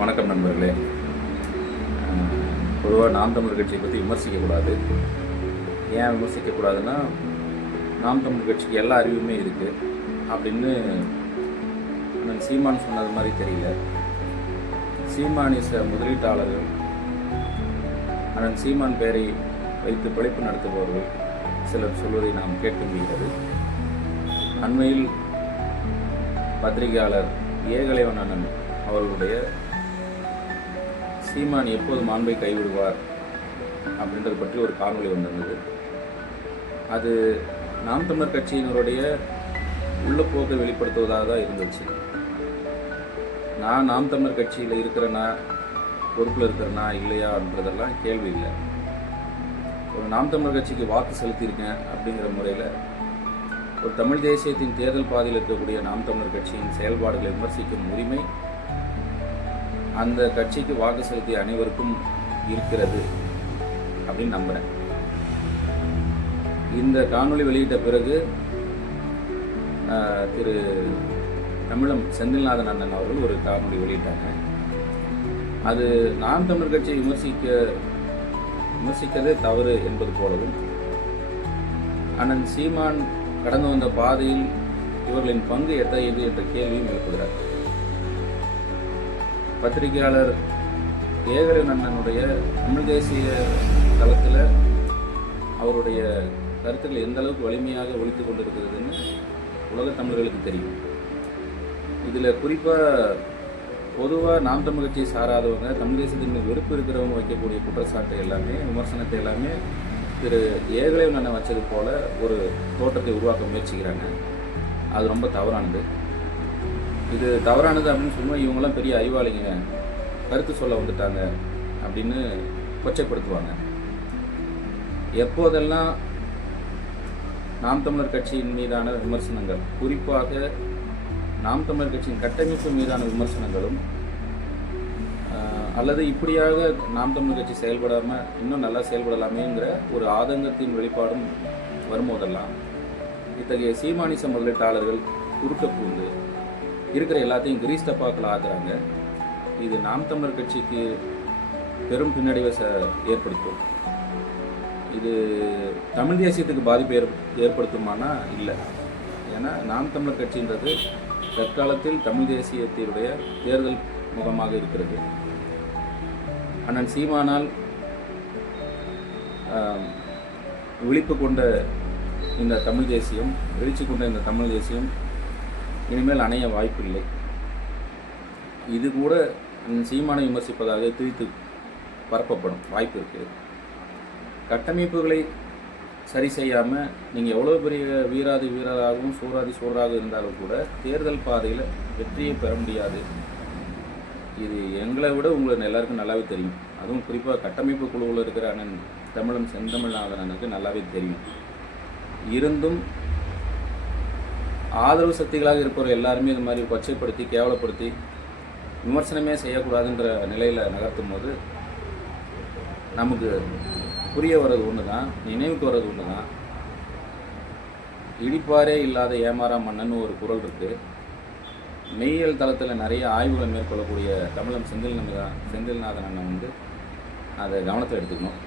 வணக்கம் நண்பர்களே. பொதுவாக நாம் தமிழர் கட்சியை பற்றி விமர்சிக்கக்கூடாது. ஏன் விமர்சிக்கக்கூடாதுன்னா, நாம் தமிழர் கட்சிக்கு எல்லா அறிவுமே இருக்குது அப்படின்னு அண்ணன் சீமான் சொன்னது மாதிரி தெரியல. சீமானிச முதலீட்டாளர்கள், அண்ணன் சீமான் பெயரை வைத்து பிழைப்பு நடத்துபவர்கள் சிலர் சொல்வதை நாம் கேட்க முடிகிறது. அண்மையில் பத்திரிகையாளர் ஏகலைவன் அண்ணன் அவர்களுடைய சீமான் எப்போது மாண்பை கைவிடுவார் அப்படின்றது பற்றி ஒரு காணொளி வந்திருந்தது. அது நாம் தமிழர் கட்சியினருடைய உள்ள போக்கை வெளிப்படுத்துவதாக தான் இருந்துச்சு. நான் நாம் தமிழர் கட்சியில் இருக்கிறேன்னா, பொறுப்பில் இருக்கிறேன்னா இல்லையான்றதெல்லாம் கேள்வி இல்லை. ஒரு நாம் தமிழர் கட்சிக்கு வாக்கு செலுத்தியிருக்கேன் அப்படிங்கிற முறையில் ஒரு தமிழ் தேசியத்தின் தேர்தல் பாதையில் இருக்கக்கூடிய நாம் தமிழர் கட்சியின் செயல்பாடுகளை விமர்சிக்கும் உரிமை அந்த கட்சிக்கு வாக்கு செலுத்திய அனைவருக்கும் இருக்கிறது அப்படின்னு நம்புகிறேன். இந்த காணொளி வெளியிட்ட பிறகு திரு தமிழம் செந்தில்நாதன் அண்ணன் அவர்கள் ஒரு காணொளி வெளியிட்டாங்க. அது நாம் தமிழர் கட்சியை விமர்சிக்கதே தவறு என்பது போலவும், அண்ணன் சீமான் கடந்து வந்த பாதையில் இவர்களின் பங்கு எத்தகையது என்ற கேள்வியும் எழுப்புகிறார். பத்திரிகையாளர் ஏகலைவன் அண்ணனுடைய தமிழ் தேசிய தளத்தில் அவருடைய கருத்துக்கள் எந்த அளவுக்கு வலிமையாக ஒலித்து கொண்டிருக்கிறதுன்னு உலக தமிழர்களுக்கு தெரியும். இதில் குறிப்பாக பொதுவாக நாம் தமிழ் கட்சியை சாராதவங்க, தமிழ் தேசத்தின் வெறுப்பு இருக்கிறவங்க வைக்கக்கூடிய குற்றச்சாட்டு எல்லாமே, விமர்சனத்தை எல்லாமே திரு ஏகலைவன் அண்ணன் வச்சது போல ஒரு தோற்றத்தை உருவாக்க முயற்சிக்கிறாங்க. அது ரொம்ப தவறானது. இது தவறானது அப்படின்னு சொன்னால் இவங்கெல்லாம் பெரிய அறிவாளிங்க, கருத்து சொல்ல வந்துட்டாங்க அப்படின்னு கொச்சைப்படுத்துவாங்க. எப்போதெல்லாம் நாம் தமிழர் கட்சியின் மீதான விமர்சனங்கள், குறிப்பாக நாம் தமிழர் கட்சியின் கட்டமைப்பு மீதான விமர்சனங்களும், அல்லது இப்படியாக நாம் தமிழர் கட்சி செயல்படாமல் இன்னும் நல்லா செயல்படலாமேங்கிற ஒரு ஆதங்கத்தின் வெளிப்பாடும் வரும்போதெல்லாம் இத்தகைய சீமானிச முதலீட்டாளர்கள் குறுக்க பூந்து இருக்கிற எல்லாத்தையும் கிரீஸ் டப்பாக்கள் ஆக்குறாங்க. இது நாம் தமிழர் கட்சிக்கு பெரும் பின்னடைவை ஏற்படுத்தும். இது தமிழ் தேசியத்துக்கு பாதிப்பு ஏற்படுத்துமானா இல்லை. ஏன்னா நாம் தமிழர் கட்சின்றது தற்காலத்தில் தமிழ் தேசியத்தினுடைய தேர்தல் முகமாக இருக்கிறது. அண்ணன் சீமானால் விழிப்பு கொண்ட இந்த தமிழ் தேசியம், எழுச்சி கொண்ட இந்த தமிழ் தேசியம் இனிமேல் அணைய வாய்ப்பில்லை. இது கூட சீமானை விமர்சிப்பதாக திரித்து பரப்பப்படும் வாய்ப்பு இருக்குது. கட்டமைப்புகளை சரி செய்யாமல் நீங்கள் எவ்வளோ பெரிய வீரராகவும் சூராக இருந்தாலும் கூட தேர்தல் பாதையில் வெற்றியை பெற முடியாது. இது எங்களை விட உங்களுக்கு எல்லாருக்கும் நல்லாவே தெரியும். அதுவும் குறிப்பாக கட்டமைப்பு குழுவில் இருக்கிற அண்ணன் தமிழம் செந்தமிழ்நாதன் அண்ணனுக்கு நல்லாவே தெரியும். இருந்தும் ஆதரவு சக்திகளாக இருப்பவர் எல்லாருமே இது மாதிரி கொச்சைப்படுத்தி கேவலப்படுத்தி விமர்சனமே செய்யக்கூடாதுன்ற நிலையில் நகர்த்தும் போது நமக்கு புரிய வர்றது ஒன்று தான், நினைவுக்கு வர்றது ஒன்று தான். இடிப்பாரே இல்லாத ஏமாறா மன்னன்னு ஒரு குறள் இருக்குது. மெய்யியல் தளத்தில் நிறைய ஆய்வுகளை மேற்கொள்ளக்கூடிய தமிழம் செந்தில்நாதன் அண்ணன் அதை கவனத்தில் எடுத்துக்கணும்.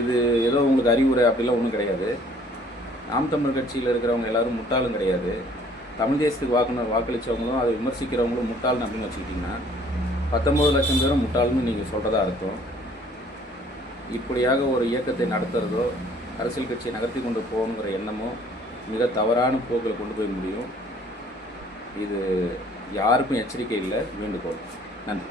இது ஏதோ உங்களுக்கு அறிவுரை அப்படிலாம் ஒன்றும் கிடையாது. நாம் தமிழர் கட்சியில் இருக்கிறவங்க எல்லாரும் முட்டாளும் கிடையாது. தமிழ் தேசத்துக்கு வாக்களித்தவங்களும் அதை விமர்சிக்கிறவங்களும் முட்டாள்னு அப்படின்னு வச்சுக்கிட்டிங்கன்னா 19 லட்சம் பேரும் முட்டாள்னு நீங்கள் சொல்கிறதா அர்த்தம். இப்படியாக ஒரு இயக்கத்தை நடத்துகிறதோ, அரசியல் கட்சியை நகர்த்தி கொண்டு போகணுங்கிற எண்ணமோ மிக தவறான போக்கில் கொண்டு போய் முடியும். இது யாருக்கும் எச்சரிக்கை இல்லை, வேண்டுகோள். நன்றி.